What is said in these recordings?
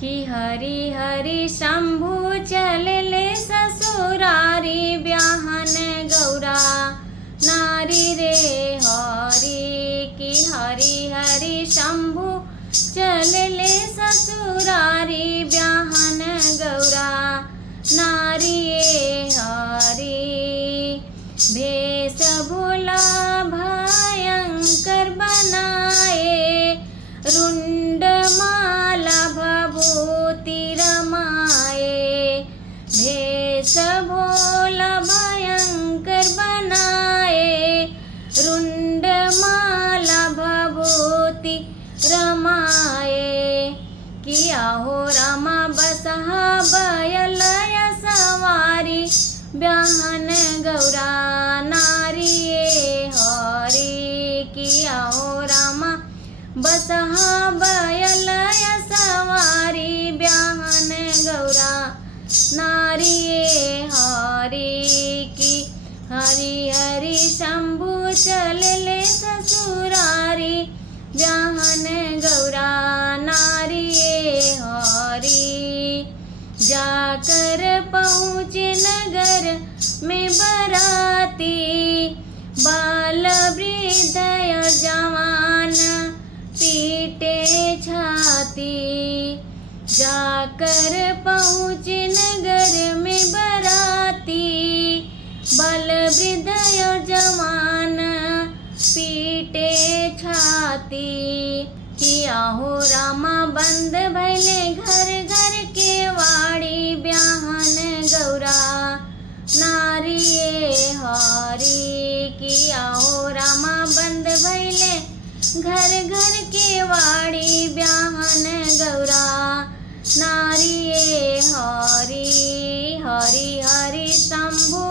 कि हरि हरि शंभु चलले ससुरारी ब्याहन गौरा नारी रे हरि। कि हरि हरि शंभु चलले ससुरारी ब्याहन गौरा नारी हरि। भेष भोला भयंकर बनाए रुंड माला भभूति रमाए। भेष भोला भयंकर बनाए रुंड माला भभूति रमाए। किया हो रामा बसहा बयलय सवारी ब्याहन गौरा नारी हरि। किया हो रामा बसहा बयलय सवारी ब्याहन गौरा नारी हरि। कि हरि हरि शंभु चलले ससुरारी ब्याहन गौरा नारी हरि। जाकर पहुँचे नगर में बराती बाल वृद्ध जवान पीटे छाती। जाकर पहुँचे नगर में बराती बाल वृद्ध जवान पीटे छाती। किया हो रामा बंद भैले घर घर के वाड़ी ब्याहन गौरा नारी हरि। किया हो रामा बंद भैले घर घर के वाड़ी ब्याहन गौरा नारी हरि। हरि हरि शंभु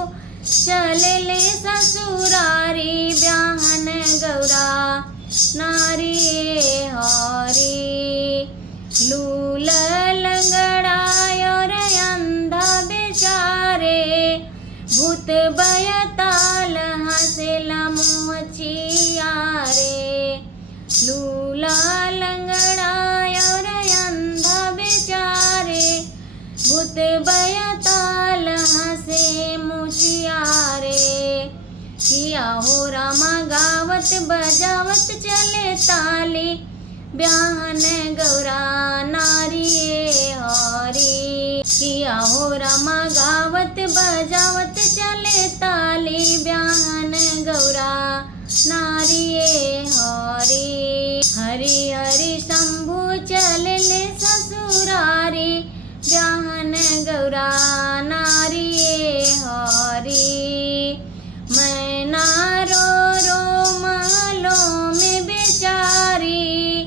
चलले ससुरारी ब्याहन गौरा नारी हरि। लूल लंगड़ा और अंधा बेचारे भूत बयताल हंसेला मुँह चियारे। लूला लंगड़ा और अंधा बेचारे भूत बयताल हंसे मुँह। किया हो रामा गावत बजावत चले ताली ब्याहन गौरा नारी हरि। किया हो रामा गावत बजावत चले ताली ब्याहन गौरा नारी हरि। हरि हरि शंभु चलले ससुरारी ब्याहन गौरा नारी हरि। मैना रो रो महलों में बेचारी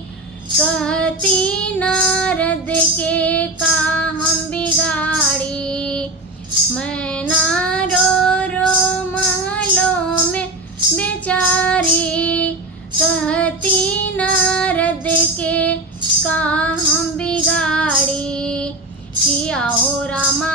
कहती नारद के का हम बिगाड़ी। मैना रो रो महलों में बेचारी कहती नारद के का हम बिगाड़ी। किया हो रामा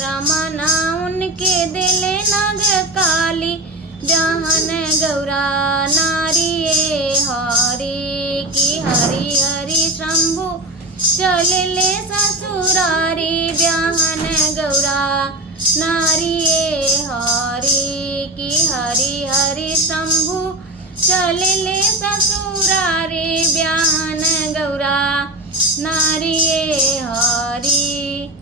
रामा ना उनके दिले नाग काली ब्याहन गौरा नारी हरि की हरि हरि शंभु चले ससुरारी ब्याहन गौरा नारी हरि की हरि हरि शंभु चले ससुरारी ब्याहन गौरा नारी हरि।